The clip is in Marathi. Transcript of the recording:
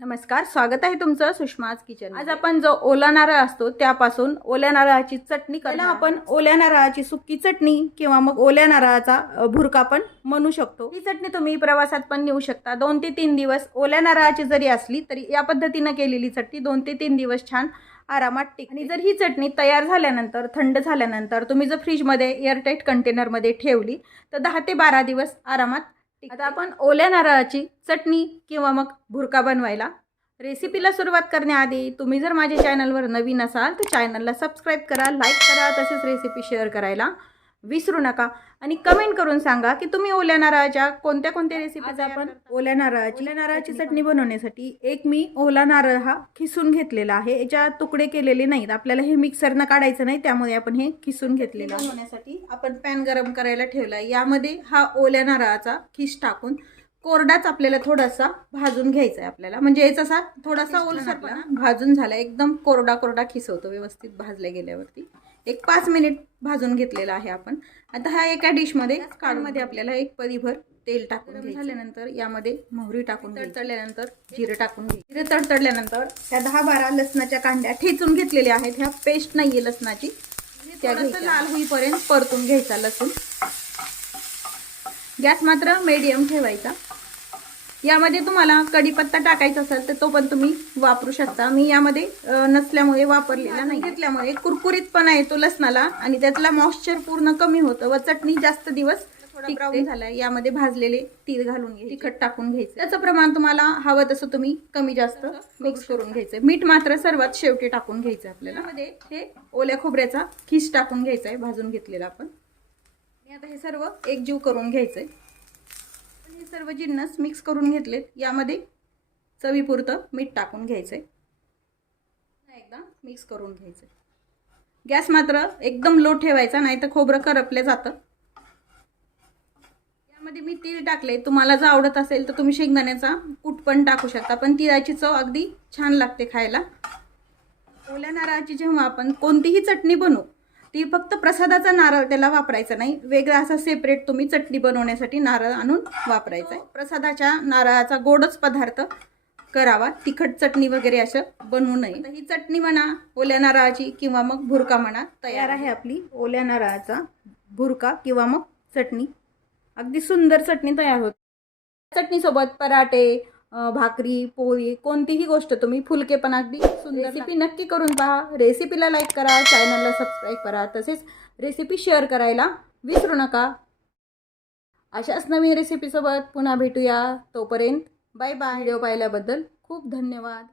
नमस्कार स्वागत आहे तुमचं सुषमाज किचन आज आपण जो ओला नारळ असतो त्यापासून ओल्या नारळाची चटणी करायला आपण ओल्या नारळाची सुकी चटणी किंवा मग ओल्या नारळाचा भुरका पण म्हणू शकतो. ही चटणी तुम्ही प्रवासात पण नेऊ शकता. दोन ते तीन दिवस ओल्या नारळाची जरी असली तरी या पद्धतीनं केलेली चटणी दोन ते तीन दिवस छान आरामात टिक आणि जर ही चटणी तयार झाल्यानंतर थंड झाल्यानंतर तुम्ही जर फ्रीजमध्ये एअरटाईट कंटेनरमध्ये ठेवली तर दहा ते बारा दिवस आरामात. आता आपण ओल्या नारळाची चटणी किंवा मग भुरका बनवायला रेसिपीला सुरुवात करण्याआधी तुम्ही जर माझ्या चॅनलवर नवीन असाल तर चॅनलला सबस्क्राईब करा लाईक करा तसेच रेसिपी शेअर करायला. विसरू नका आणि कमेंट करून सांगा की तुम्ही ओल्या नारळाच्या कोणत्या कोणत्या रेसिपीज आपण ओल्या नारळाची ओल्या नारळाची चटणी बनवण्यासाठी एक मी ओला नारळ हा खिसून घेतलेला आहे. याच्या तुकडे केलेले नाहीत. आपल्याला हे मिक्सरनं काढायचं नाही त्यामुळे आपण हे खिसून घेतलेलं. बनवण्यासाठी आपण पॅन गरम करायला ठेवला. यामध्ये हा ओल्या नारळाचा खिस टाकून कोरडाच आपल्याला थोडासा भाजून घ्यायचा आहे आपल्याला. म्हणजे याचा असा थोडासा ओलसरपणा भाजून झाला. एकदम कोरडा कोरडा खिस होतो व्यवस्थित भाजल्या गेल्यावरती. एक पाच मिनिट भाजून घेतलेला आहे आपण. आता हा एका डिशमध्ये काढमध्ये आपल्याला एक परीभर तेल टाकून. झाल्यानंतर यामध्ये मोहरी टाकून तडतडल्यानंतर जिरं टाकून घ्यायचं. जिरं तडतडल्यानंतर ह्या दहा बारा लसणाच्या कांड्या ठेचून घेतलेल्या आहेत. ह्या पेस्ट नाहीये लसणाची. त्या. लाल होईपर्यंत परतून घ्यायचा लसूण. गॅस मात्र मीडियम ठेवायचा. यामध्ये तुम्हाला कढीपत्ता टाकायचा असेल तर तो पण तुम्ही वापरू शकता. मी यामध्ये नसल्यामुळे वापरलेला नाही. घेतल्यामुळे कुरकुरीतपणा येतो लसणाला आणि त्यातला मॉइश्चर पूर्ण कमी होतं व चटणी जास्त दिवस ब्राऊन झालाय. यामध्ये भाजलेले तीळ घालून घ्यायचे. तिखट टाकून घ्यायचं. त्याचं प्रमाण तुम्हाला हवं तसं तुम्ही कमी जास्त मिक्स करून घ्यायचं. मीठ मात्र सर्वात शेवटी टाकून घ्यायचं आपल्याला. मध्ये हे ओल्या खोबऱ्याचा खिस टाकून घ्यायचा आहे भाजून घेतलेला आपण. आता हे सर्व एकजीव करून घ्यायचंय. सर्व जिन्नस मिक्स करून घेतलेत. यामध्ये चवीपुरतं मीठ टाकून घ्यायचंय. एकदा मिक्स करून घ्यायचं गॅस मात्र एकदम लो ठेवायचा नाही तर खोबरं करपलं जातं. यामध्ये मी तीळ टाकले तुम्हाला जर आवडत असेल तर तुम्ही शेंगदाण्याचा कूट पण टाकू शकता पण तिळाची चव अगदी छान लागते खायला. ओल्या नारळाची जेव्हा आपण कोणतीही चटणी बनवू ती फक्त प्रसादाचा नारळ त्याला वापरायचा नाही. वेगळा असा सेपरेट तुम्ही चटणी बनवण्यासाठी नारळ आणून वापरायचा आहे. प्रसादाच्या नारळाचा गोडच पदार्थ करावा. तिखट चटणी वगैरे असं बनवू नये. ही चटणी म्हणा ओल्या नारळाची किंवा मग भुरका म्हणा तयार आहे आपली. ओल्या नारळाचा भुरका किंवा मग चटणी. अगदी सुंदर चटणी तयार होते. चटणीसोबत पराठे भाकरी पोळी कोणतीही गोष्ट तुम्ही फुलके पण अगदी सुंदर रेसिपी नक्की करून पहा. रेसिपीला लाईक करा चॅनलला सबस्क्राईब करा. तसेच रेसिपी शेअर करायला विसरू नका. अशाच नवीन रेसिपीसोबत पुन्हा भेटूया. तोपर्यंत बाय बाय व्हिडिओ पाहिल्याबद्दल खूप धन्यवाद.